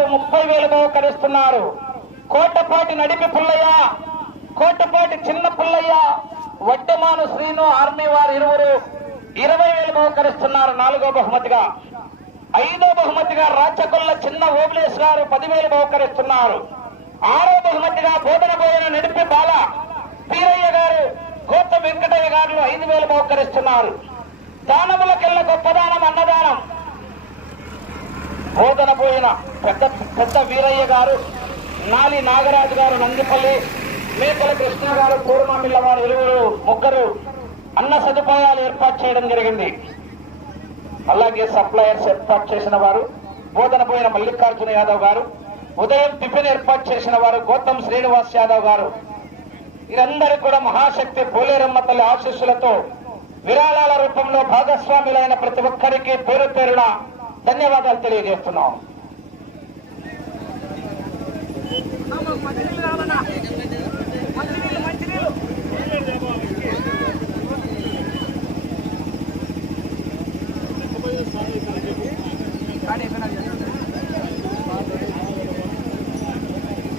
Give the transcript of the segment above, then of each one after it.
వాళ్ళు ముప్పై వేలు బహుకరిస్తున్నారు కోటపాటి నడిపి పుల్లయ్య కోటపాటి చిన్న పుల్లయ్య వడ్డమాను శ్రీను ఆర్మీ వారు ఇరువురు ఇరవై వేలు బహుకరిస్తున్నారు నాలుగో బహుమతిగా. ఐదో బహుమతిగా రాచకొల్ల చిన్న ఓబులేష్ గారు పదివేలు బహుకరిస్తున్నారు ఆరో బహుమతిగా బోధన బోధన నడిపి బాల పీరయ్య గారు కోట వెంకటయ్య గారు ఐదు వేలు బహుకరిస్తున్నారు దానములకెళ్ళ గొప్పదానం అన్నదానం. బోధన పోయిన పెద్ద పెద్ద వీరయ్య గారు నాలి నాగరాజు గారు నందిపల్లి మేకల కృష్ణ గారు పూర్ణమిల్ల వారు ఇరువురు ముగ్గురు అన్న సదుపాయాలు ఏర్పాటు చేయడం జరిగింది. అలాగే సప్లయర్స్ ఏర్పాటు చేసిన వారు బోధన పోయిన మల్లికార్జున యాదవ్ గారు ఉదయం టిఫిన్ ఏర్పాటు చేసిన వారు గౌతమ్ శ్రీనివాస్ యాదవ్ గారు. వీరందరూ కూడా మహాశక్తి పోలేరమ్మ తల్లి ఆశీస్సులతో విరాళాల రూపంలో భాగస్వాములైన ప్రతి ఒక్కరికి పేరు పేరున ధన్యవాదాలు తెలియజేస్తున్నాం.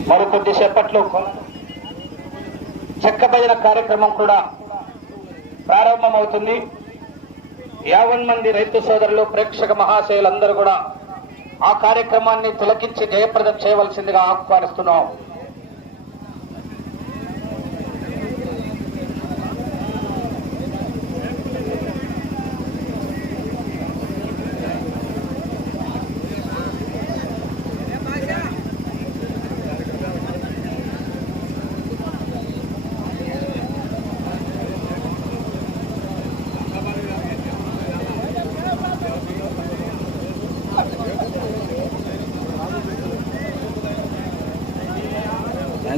మరికొద్ది సేపట్లో చెక్క భజన కార్యక్రమం కూడా ప్రారంభమవుతుంది. యావన్ మంది రైతు సోదరులు ప్రేక్షక మహాశయులందరూ కూడా ఆ కార్యక్రమాన్ని తిలకించి జయప్రదం చేయవలసిందిగా ఆహ్వానిస్తున్నాం.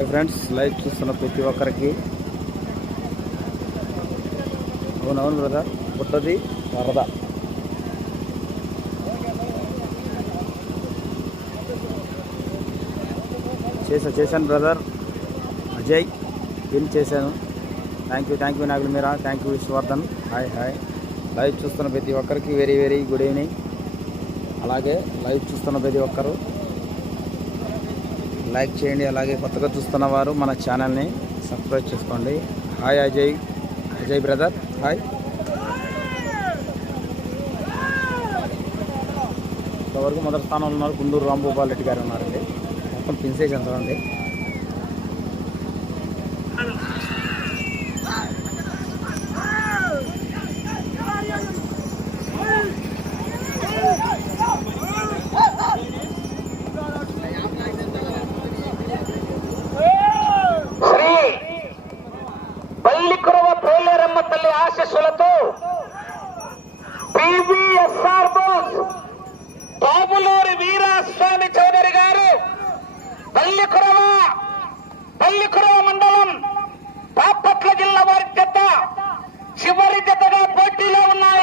hi friends live చూస్తున్న ప్రతి ఒక్కరికి. అవునవును బ్రదర్ పుట్టది వరద. చేసా చేశాను బ్రదర్. అజయ్ ఏం చేశాను? Thank you thank you Nagulu Meera thank you Vishwardhan hi hi live చూస్తున్న ప్రతి ఒక్కరికి వెరీ వెరీ గుడ్ ఈవినింగ్ అలాగే లైవ్ చూస్తున్న ప్రతి ఒక్కరు. లైక్ చేయండి అలాగే కొత్తగా చూస్తున్న వారు మన ఛానల్ని సబ్స్క్రైబ్ చేసుకోండి. Hi Ajay Ajay brother hi. ఇంతవరకు మొదటి స్థానంలో ఉన్నారు గుండూరు రాంభూపాల్ రెడ్డి గారు ఉన్నారండి. మొత్తం పిన్సేషన్ చూడండి ఆశీస్సులతో పివిఎస్ఆర్ బోస్ బాబులూరి వీరాస్వామి చౌదరి గారు పల్లికురవ పల్లికురవ మండలం బాపట్ల జిల్లా వారి జత చివరి జతగా పోటీలో ఉన్నాయి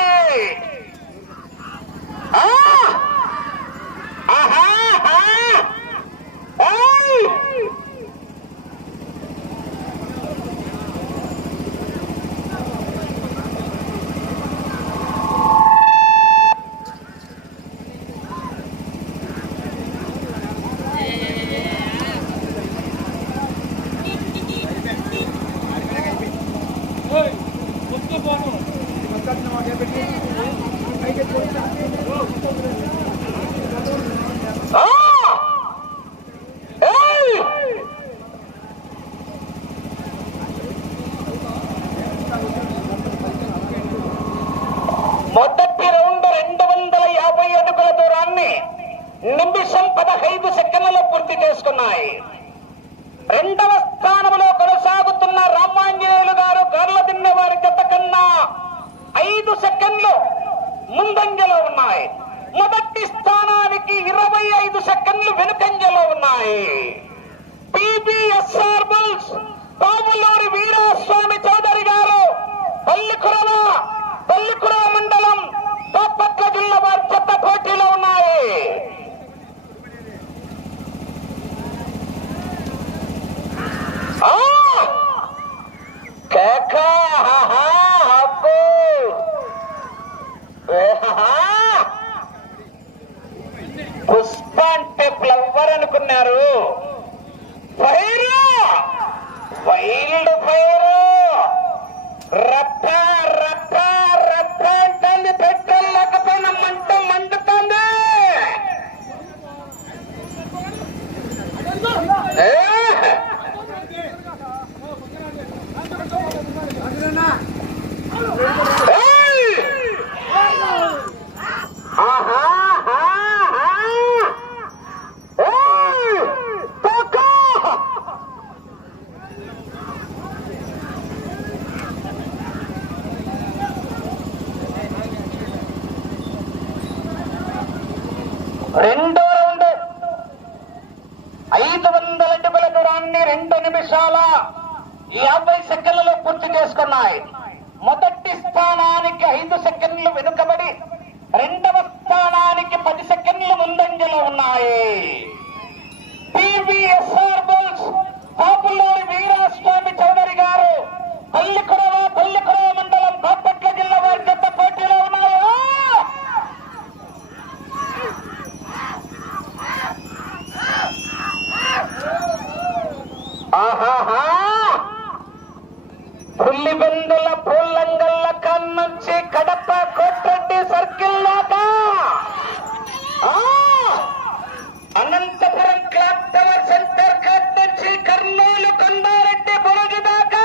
రెండు నిమిషాల యాభై సెకండ్లలో పూర్తి చేసుకున్నాయి. మొదటి స్థానానికి ఐదు సెకండ్లు వెనుకబడి రెండవ స్థానానికి పది సెకండ్లు ముందంజలో ఉన్నాయి. పివిఎస్ఆర్ బుల్స్ పాపులూరి వీరాస్వామి చౌదరి గారు పల్లికురవ పల్లికురవ మండలం బాపట్ల జిల్లా వారి జత పోటీలో ఉన్నారు పుల్లిబెందుల పూలంగల్ల కన్నుంచి కడప కోట్రెడ్డి సర్కిల్ దాకా! Anantapuram clock tower centre cut నుంచి కర్నూలు కొండారెడ్డి బురుజు దాకా!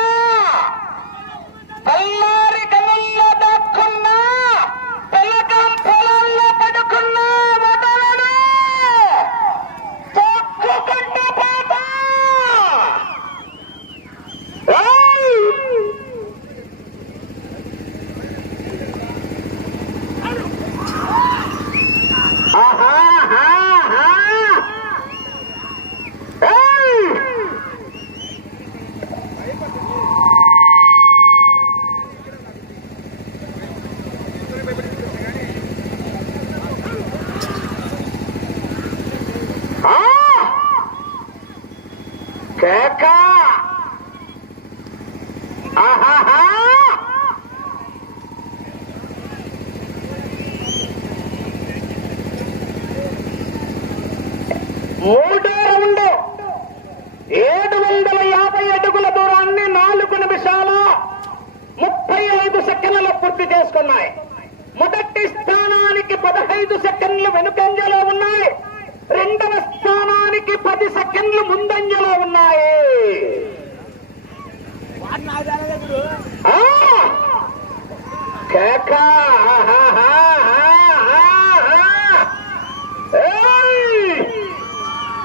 పూర్తి చేసుకున్నాయి. మొదటి స్థానానికి పదహైదు సెకండ్లు వెనుకంజలో ఉన్నాయి. రెండవ స్థానానికి పది సెకండ్లు ముందంజలో ఉన్నాయి.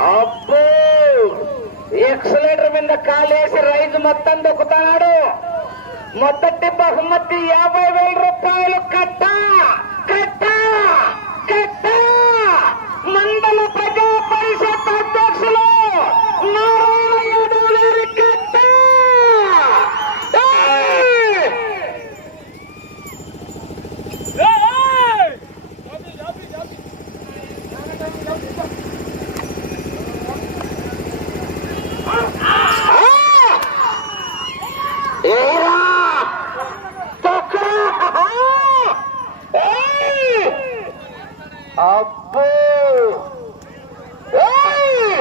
అబ్బో! ఎక్సలేటర్ మీద కాలేసి రైజు మొత్తం దొక్కుతున్నాడు మొదటి బహుమతి యాభై వేల రూపాయలు. కట్ట! కట్ట! కట్ట! మండల ప్రజా పరిషత్ అధ్యక్షులు నారాయణ యాదవ్ గారి కట్ట ఏయ్! ఏరా! తొక్కరా! ఏయ్! అబ్బో ఏయ్!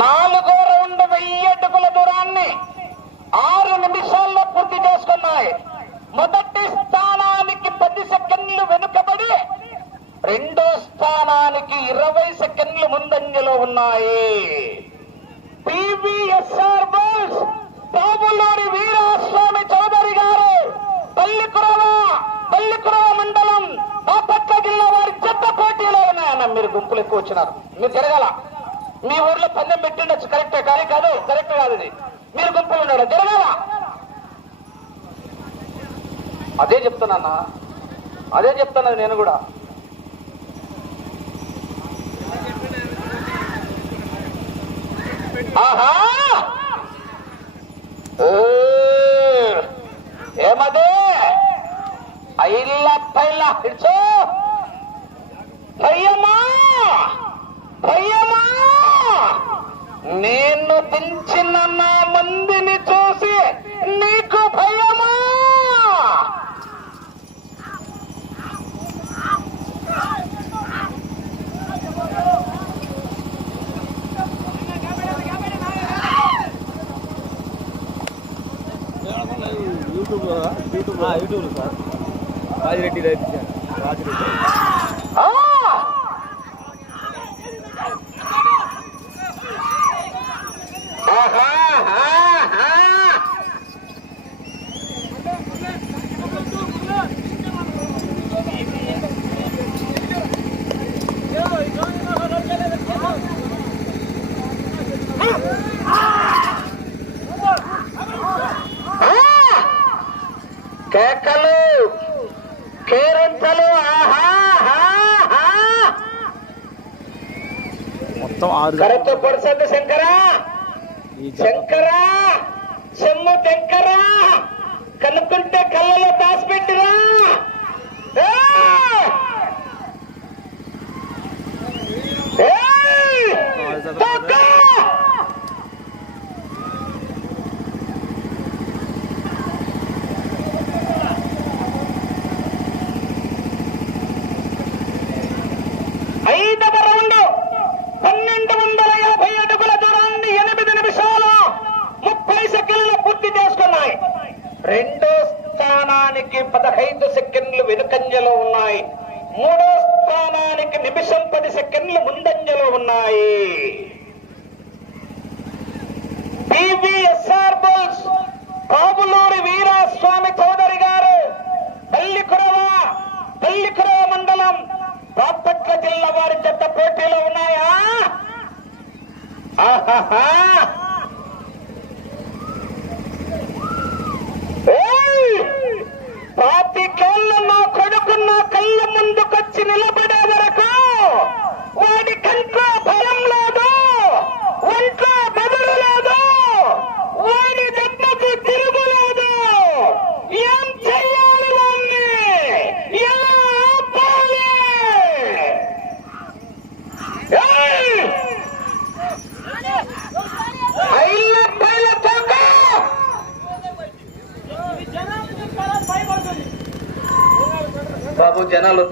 నాలుగో రౌండ్ వెయ్యి అడుగుల దూరాన్ని ఆరు నిమిషాల్లో పూర్తి చేసుకున్నాయి మొదటి స్థానానికి పది సెకండ్లు వెనుకబడి రెండో స్థానానికి ఇరవై సెకండ్లు ముందంజలో ఉన్నాయి పివిఎస్ఆర్ బోల్స్ బాబులూరి వీరాస్వామి చౌదరి గారు పల్లికురవ పల్లికురవ మండలం బాపట్ల జిల్లా వారి చెత్త పోటీలో ఉన్నాయన్న మీరు గుంపులు ఎక్కువ వచ్చినారు మీరు జరగాల మీ ఊర్లో పందెం పెట్టిండొచ్చు. కరెక్టే కానీ కాదు కరెక్ట్ కాదు ఇది. మీరు గుంపులు ఉన్నాడు జరగాల? అదే చెప్తానన్నా అదే చెప్తాను నేను కూడా. ఆహా! ఏ, ఏమదే? ఐల్ల పైల ఇడ్చో భయ్యమా భయ్యమా నేను దించిన నా మందిని చూసి నీకు భయమా? YouTube YouTube. YouTube sir. Rajireddy రైతు రాజిరెడ్డి. కేకలు కేరింతలు ఆహా ఆహా. మొత్తం ఆరు కరెక్ట్ పర్సెంట్ శంకరా ఈ జత శంకరా! చెమ్ము తెంకరా కనుక్కుంటే కళ్ళలో దాచిపెట్టిరా ఏయ్! ఏయ్! తొక్క! ఐదవ రౌండ్ పన్నెండు వందల యాభై అడుగుల దూరాన్ని ఎనిమిది నిమిషాలు ముప్పై సెకండ్లు పూర్తి చేసుకున్నాయి రెండో స్థానానికి పదహైదు సెకండ్లు వెనుకంజలో ఉన్నాయి మూడో స్థానానికి నిమిషం పది సెకండ్లు ముందంజలో ఉన్నాయి పివిఎస్ఆర్ బుల్స్ బాబులూరి వీరాస్వామి చౌదరి గారు పల్లికురవ పల్లికురవ మండలం బాపట్ల జిల్లా వారి జత పోటీలో ఉన్నాయా ఆహాహా. ఏయ్! పాతికేళ్ళ నా కొడుకు నా కళ్ళ ముందుకొచ్చి నిలబడే వరకు వాడి కంట్లో భయం లేదు ఒంట్లో బదులు లేదు వాడి దెబ్బకు తిరుగులేదు ఏం చెయ్యాలి వాణ్ణి ఎలా ఆపాలి ఏయ్! ఐల పైల తోక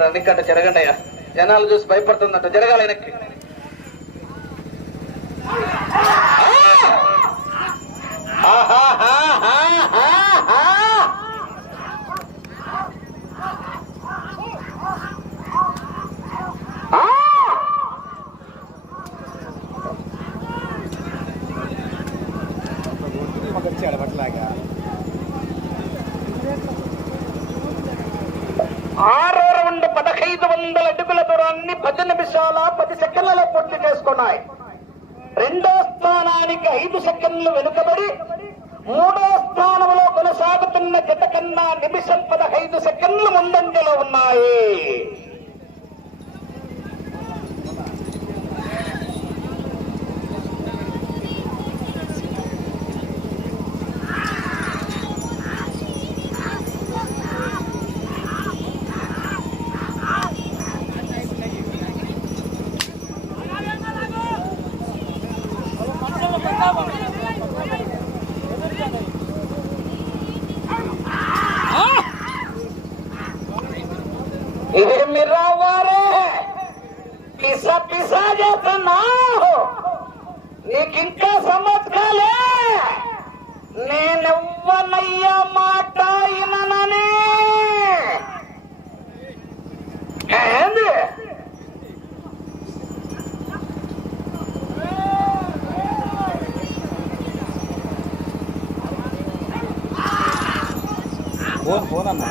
బాబు జనాలు జరగండి అయ్యా జనాలు చూసి భయపడుతుందంట. జరగాలి వెనక్కి ఆరో రౌండ్ పదహైదు వందల అన్ని పది నిమిషాల పది సెకండ్లలో పూర్తి చేసుకున్నాయి. రెండో స్థానానికి ఐదు సెకండ్లు వెనుకబడి మూడో స్థానంలో కొనసాగుతున్న జత కన్నా నిమిషం పదహైదు సెకండ్లు ముందంజలో ఉన్నాయి. నీకింకా సమర్థాలే నేనెవ్వనయ్యా మాట ఇననని ఏంది ఫోన్ ఫోన్ అన్న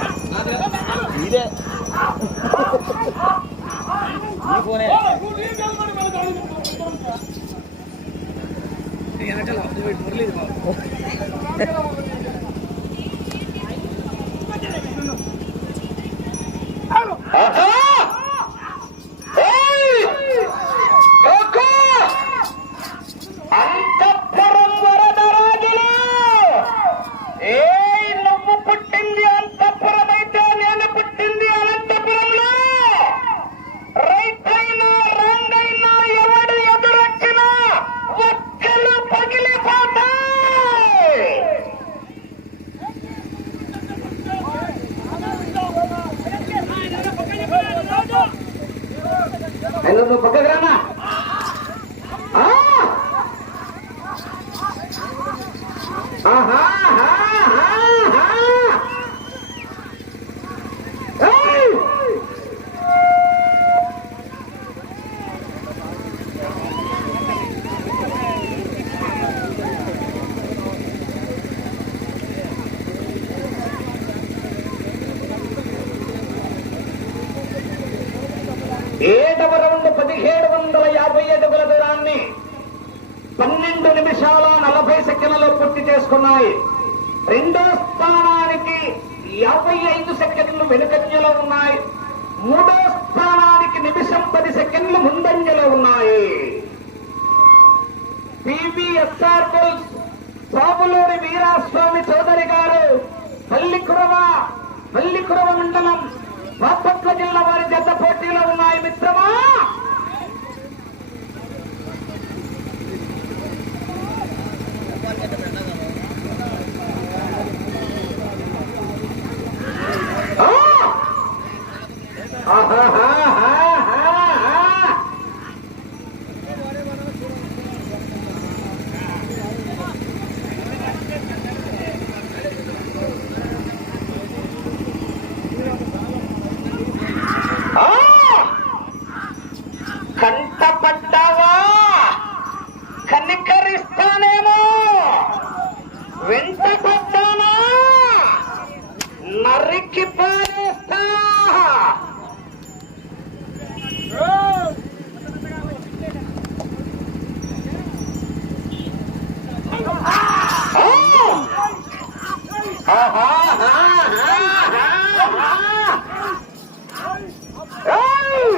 ఇదే ఈ ఫోనే ఆహా! ఏయ్! కాకా! అంతఃపురం వరదరాజులు! ఏయ్ నువ్వు పుట్టింది అంతఃపురం అయితే నేను పుట్టింది అనంతపురంలో రైట్ అయినా రాంగ్ అయినా ఎవడు ఎదురొచ్చినా ఒక్కలు పగిలిపోతాయి హలో నువ్వు పక్కకు రామా ఆ! ఆహా, ఆహా, ఆహా, ఆహా. ఏయ్! ఏడవ రౌండ్ పదిహేడు వందల యాభై అడుగుల దూరాన్ని పన్నెండు నిమిషాల నలభై సెకండ్లలో పూర్తి చేసుకున్నాయి రెండో స్థానానికి యాభై ఐదు సెకండ్లు వెనుకంజలో ఉన్నాయి. మూడో స్థానానికి నిమిషం పది సెకండ్లు ముందంజలో ఉన్నాయి. పివిఎస్ఆర్ బుల్స్ సాబులూరి వీరాస్వామి చౌదరి గారు పల్లికురవ పల్లికురవ మండలం బాపట్ల జిల్లా వారి జత పోటీలో ఉన్నాయి మిత్రమా ఆ! ఆహాహాహాహా! ఆ! కంటపడ్డావా? కనికరిస్తానేమో? వెంట పడ్డానా నరికి పారేస్తా. ఆహాహాహాహా! ఏయ్!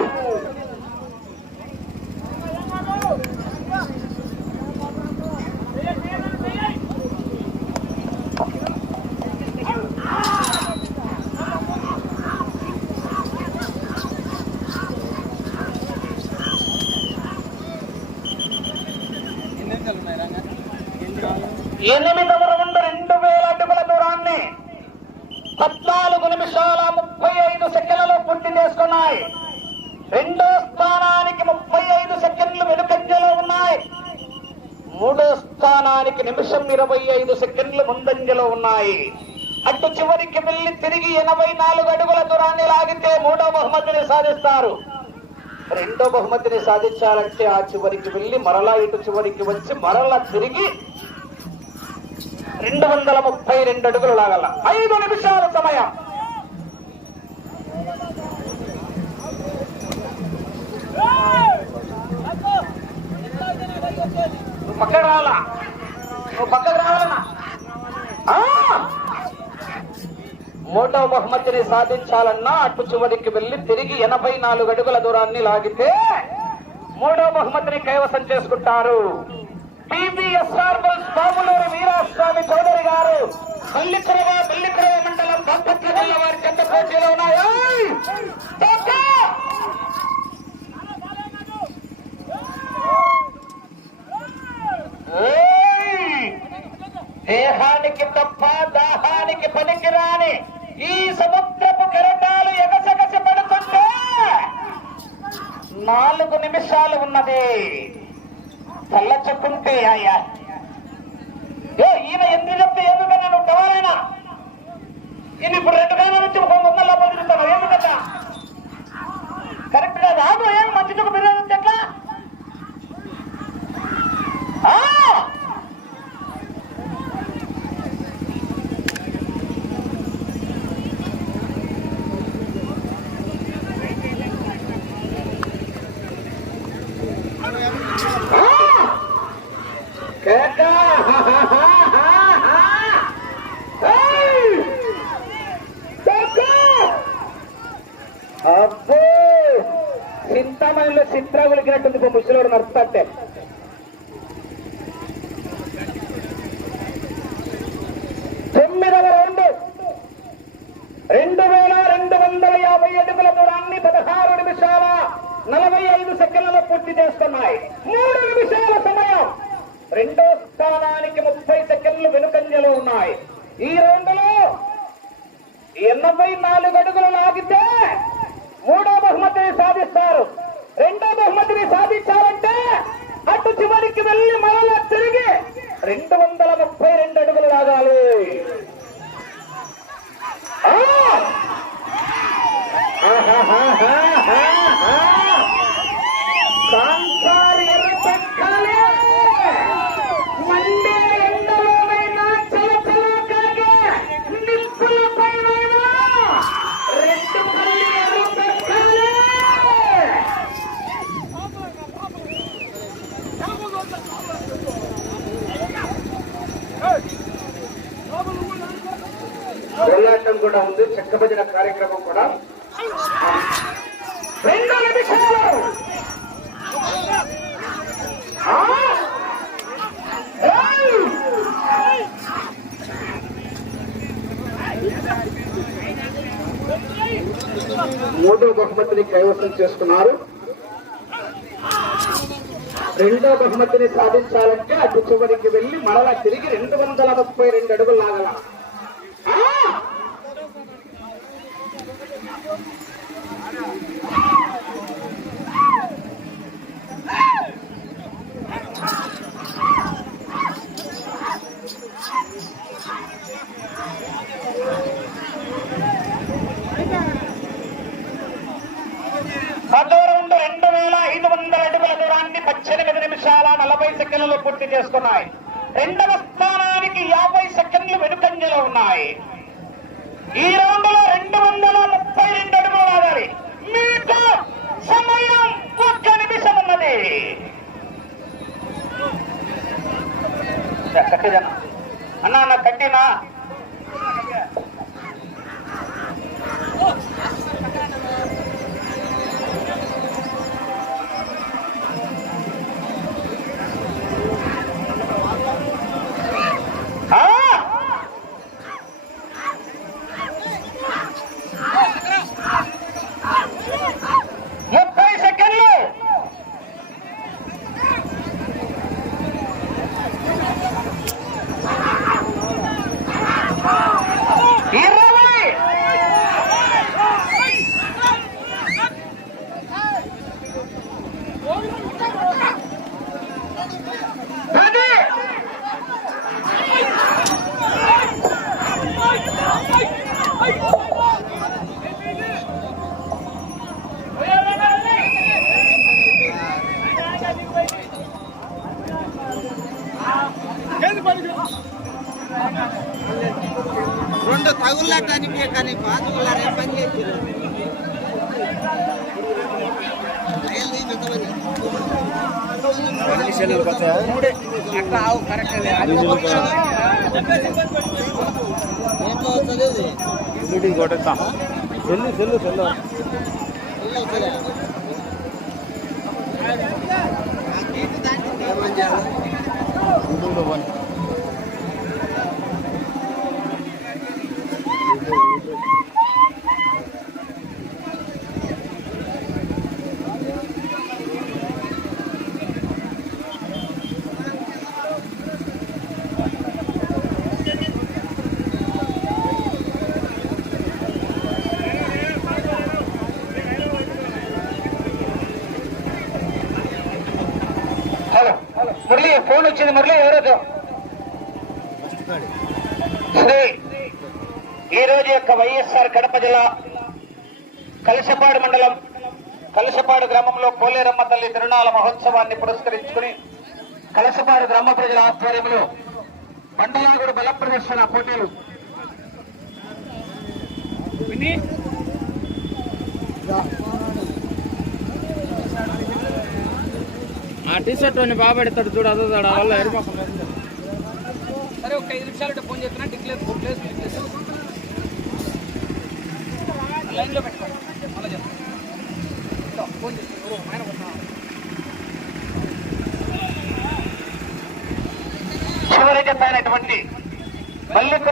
ఎనిమిదవ రౌండ్ రెండు వేల అడుగుల దూరాన్ని పద్నాలుగు నిమిషాల ముప్పై ఐదు సెకండ్లలో పూర్తి చేసుకున్నాయి. రెండో స్థానానికి ముప్పై ఐదు సెకండ్లు వెనుకంజలో ఉన్నాయి. మూడో స్థానానికి నిమిషం ఇరవై ఐదు సెకండ్లు ముందంజలో ఉన్నాయి. అటు చివరికి వెళ్ళి తిరిగి ఎనభై నాలుగు అడుగుల దూరాన్ని లాగితే మూడో బహుమతిని సాధిస్తారు. రెండో బహుమతిని సాధించాలంటే ఆ చివరికి వెళ్ళి మరలా ఇటు చివరికి వచ్చి మరలా తిరిగి రెండు వందల ముప్పై రెండు అడుగులు లాగల. ఐదు నిమిషాల సమయం. నువ్వు పక్కకు రావాలా? నువ్వు పక్కకు రావాలన్నా? బహుమతిని సాధించాలన్నా అటు చివరికి వెళ్ళి తిరిగి ఎనభై నాలుగు అడుగుల దూరాన్ని లాగితే మూడో బహుమతిని కైవసం చేసుకుంటారు టీబీఎస్ఆర్ బుల్స్ బాబులూరు వీరాస్వామి చౌదరి గారు మల్లికురవ మల్లికురవ మండలం బాపట్ల జిల్లా వారి చెత్త పోటీలో ఉన్నాయా. దేహానికి తప్ప దాహానికి పనికిరాని ఈ సముద్రపు కెరటాలు ఎగసగసి పడుతుంటే నాలుగు నిమిషాలు ఉన్నది. చల్ల చెప్పుంటే అయ్యా! ఈయన ఇప్పుడు రెండు వేల నుంచి ఒక వందల పడుతున్నాను ఎందుకట కరెక్ట్ కాదు రాదు ఏం మంచి చూపు బిర్యానీ ఎట్లా? ಸ್ವಲ್ಪ ಮುಚ್ಚಳವ್ರು ನಡೆಸ್ತಾ ಇರ್ತಾರೆ చేస్తున్నారు. రెండో బహుమతిని సాధించాలంటే అటు చివరికి వెళ్ళి మరలా తిరిగి రెండు వందల ముప్పై రెండు అడుగులు లాగల ఆ! పదో రౌండ్ రెండు వేల ఐదు వందల అడుగుల దూరాన్ని పద్దెనిమిది నిమిషాల నలభై సెకండ్లు పూర్తి చేసుకున్నాయి. రెండవ స్థానానికి యాభై సెకండ్లు వెనుకంజలో ఉన్నాయి. ఈ రౌండ్లో రెండు వందల ముప్పై రెండు అడుగులు ఆడాలి. మీకు సమయం ఒక్క నిమిషం ఉన్నది. అన్నా అన్న అన్న కట్టినా? రెండు తగులటానికి కానీ బాధలు పని చేశారు అట్లా ఆవు కరెక్ట్ ఏం కొట్టేస్తాం చెల్లు చెల్లు చెల్లు ఏమని చేయాలి హలో మురళి ఫోన్ వచ్చింది మురళి ఎవరో శ్రీ ఈ రోజు యొక్క వైఎస్ఆర్ కడప జిల్లా కలసపాడు మండలం కలశపాడు గ్రామంలో పోలేరమ్మ తల్లి తిరునాళ మహోత్సవాన్ని పురస్కరించుకుని కలశపాడు గ్రామ ప్రజల ఆధ్వర్యంలో బండలాగుడు బల ప్రదర్శన పోటీలు ఆ టీ షర్ట్ బాగా పెడతాడు చూడు అదో చూడు వల్ల సరే ఒక ఐదు నిమిషాలు ఫోన్ చేస్తున్నా డిక్లేర్ ప్లేస్ ప్లేస్ లైన్లో పెట్టుకోండి మళ్ళీ చెప్తాను ఫోన్ చేస్తాను ఆయన మల్లిపురం